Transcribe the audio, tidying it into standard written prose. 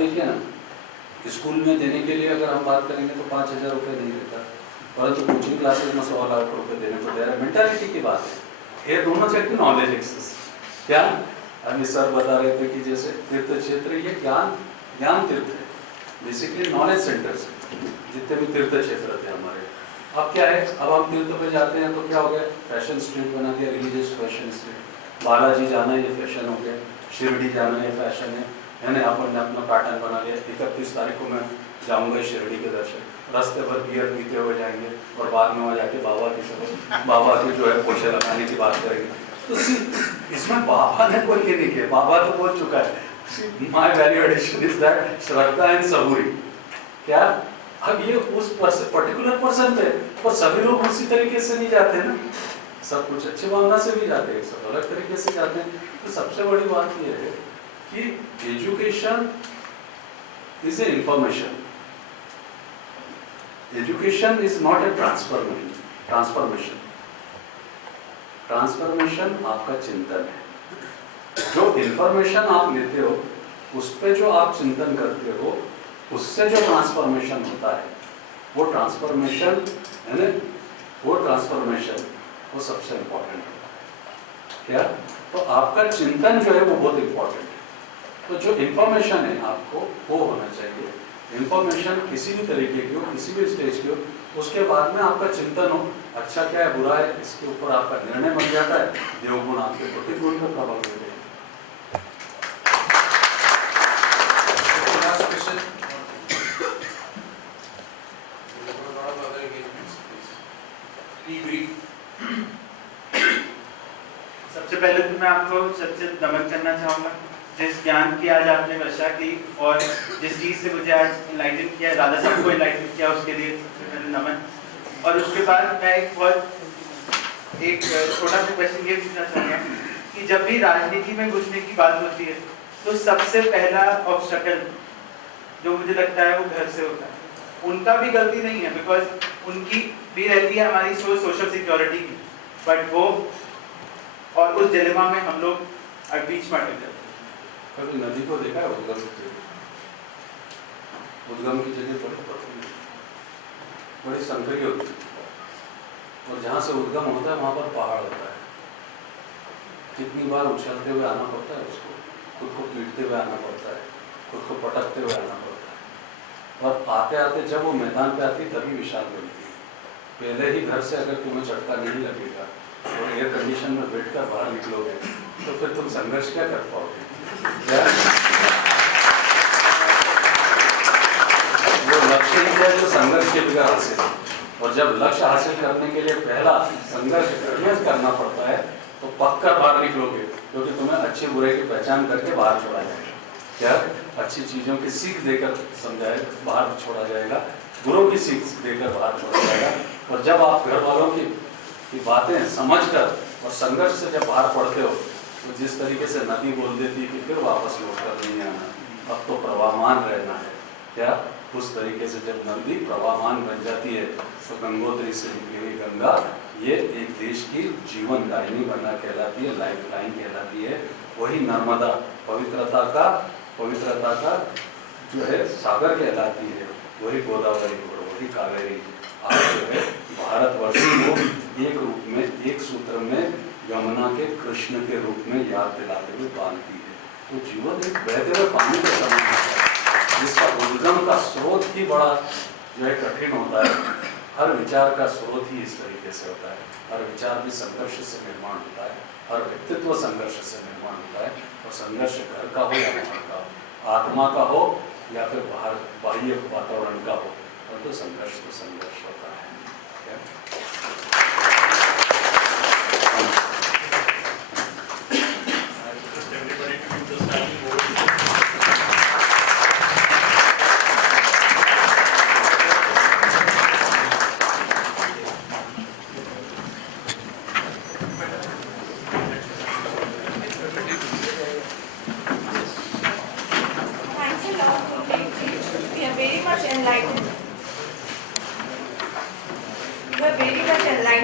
देखिए ना, स्कूल में देने के लिए अगर हम बात करेंगे तो 5,000 रुपये नहीं देता, परंतु कोचिंग क्लासेस में 100 लाख रुपये देने को दे रहा है। मेंटालिटी की बात है, ये दोनों चाहिए नॉलेज एक्सेस। क्या अभी सर बता रहे थे कि जैसे तीर्थ क्षेत्र ये ज्ञान तीर्थ है, बेसिकली नॉलेज सेंटर्स जितने भी तीर्थ क्षेत्र थे हमारे। अब क्या है, अब हम तीर्थ पे जाते हैं तो क्या हो गया, फैशन स्ट्रीट बना दिया, रिलीजियस फैशन स्ट्रीट। बालाजी जाना ये फैशन हो गया, शिरडी जाना ये फैशन है ना। अपन ने अपना पैटर्न बना लिया, 31 तारीख को मैं जाऊंगा शिरडी के दर्शन, रास्ते भर बियर पीते हुए जाएंगे और बाद में वहाँ जाके बाबा की जो है पोछे लगाने की बात करेंगे। तो इसमें बाबा ने कोई ये नहीं किया, बाबा तो बोल चुका है my value addition is that श्रद्धा एंड सबूरी। क्या अब ये उस पर्टिकुलर पर्सन पे, पर सभी लोग उसी तरीके से नहीं जाते ना, सब कुछ अच्छी भावना से भी जाते हैं, सब अलग तरीके से जाते हैं। तो सबसे बड़ी बात ये है कि education is a information, education is not a transformation. Transformation आपका चिंतन है, जो इंफॉर्मेशन आप लेते हो उस पर जो आप चिंतन करते हो, उससे जो ट्रांसफॉर्मेशन होता है, वो ट्रांसफॉर्मेशन है ना, वो ट्रांसफॉर्मेशन वो सबसे इम्पोर्टेंट है। क्या, तो आपका चिंतन जो है वो बहुत इम्पोर्टेंट है। तो जो इंफॉर्मेशन है आपको वो होना चाहिए, इंफॉर्मेशन किसी भी तरीके की हो, किसी भी स्टेज की हो, उसके बाद में आपका चिंतन हो, अच्छा क्या है बुरा है, इसके ऊपर आपका निर्णय बन जाता है, देवगुण आपके प्रतिगुण पर प्रभाव देते हैं। सबसे पहले तो मैं आपको सबसे नमन करना चाहूँगा, जिस ज्ञान की आज आपने वर्षा की और जिस चीज़ से मुझे आज इनलाइटन किया, ज़्यादा सबको इनलाइटन किया, उसके लिए सबसे पहले नमन। और उसके बाद मैं एक छोटा सा क्वेश्चन ये पूछना चाहूँगा कि जब भी राजनीति में घुसने की बात होती है तो सबसे पहला ऑब्स्टेकल जो मुझे लगता है वो घर से होता है। उनका भी गलती नहीं है, बिकॉज उनकी भी रहती है हमारी सोच सोशल सिक्योरिटी की, बट वो और उस डिलेमा में हम लोग बीच में अटक जाते हैं। कभी नदी को देखा है उद्गम की जगह बड़ी संकरी होती है, और जहाँ से उद्गम होता है वहाँ पर पहाड़ होता है। कितनी बार उछलते हुए आना पड़ता है उसको, खुद को पीटते हुए आना पड़ता है, खुद को पटकते हुए आना पड़ता है, और आते आते जब वो मैदान पे आती तभी विशाल बनती है। पहले ही घर से अगर तुम्हें झटका नहीं लगेगा और एयर कंडीशन में बैठ कर बाहर निकलोगे तो फिर तुम संघर्ष क्या कर पाओगे? वो लक्ष्य ही है जो संघर्ष के बिना हासिल है, और जब लक्ष्य हासिल करने के लिए पहला संघर्ष करना पड़ता है तो पक्का बाहर निकलोगे, क्योंकि तुम्हें अच्छे बुरे की पहचान करके बाहर छोड़ा जाएगा। क्या, अच्छी चीज़ों की सीख देकर समझाए बाहर छोड़ा जाएगा, बुरों की सीख देकर बाहर छोड़ा जाएगा। और जब आप घर वालों की बातें समझकर और संघर्ष से जब बाहर पड़ते हो तो जिस तरीके से नदी बोल देती है कि फिर वापस लौट कर नहीं आना, अब तो प्रवाहमान रहना है। क्या, उस तरीके से जब नदी प्रवाहमान बन जाती है तो गंगोत्री से निकली हुई गंगा ये एक देश की जीवन दायिनी बना कहलाती है, लाइफ लाइन कहलाती है। वही नर्मदा पवित्रता का जो है सागर कहलाती है, वही गोदावरी और वही कावेरी आज जो है भारतवर्ष को एक रूप में, एक सूत्र में यमुना के कृष्ण के रूप में याद दिलाते हुए बांधती है। तो जीवन एक बहते हुए पानी का समान है, जिसका उद्गम का स्रोत ही बड़ा जो है कठिन होता है। हर विचार का स्रोत ही इस तरीके से होता है, हर विचार भी संघर्ष से निर्माण होता है, हर व्यक्तित्व संघर्ष से निर्माण होता है। और संघर्ष घर का हो या बाहर का हो, आत्मा का हो या फिर बाहर बाह्य वातावरण का हो, तो संघर्ष तो संघर्ष होता है।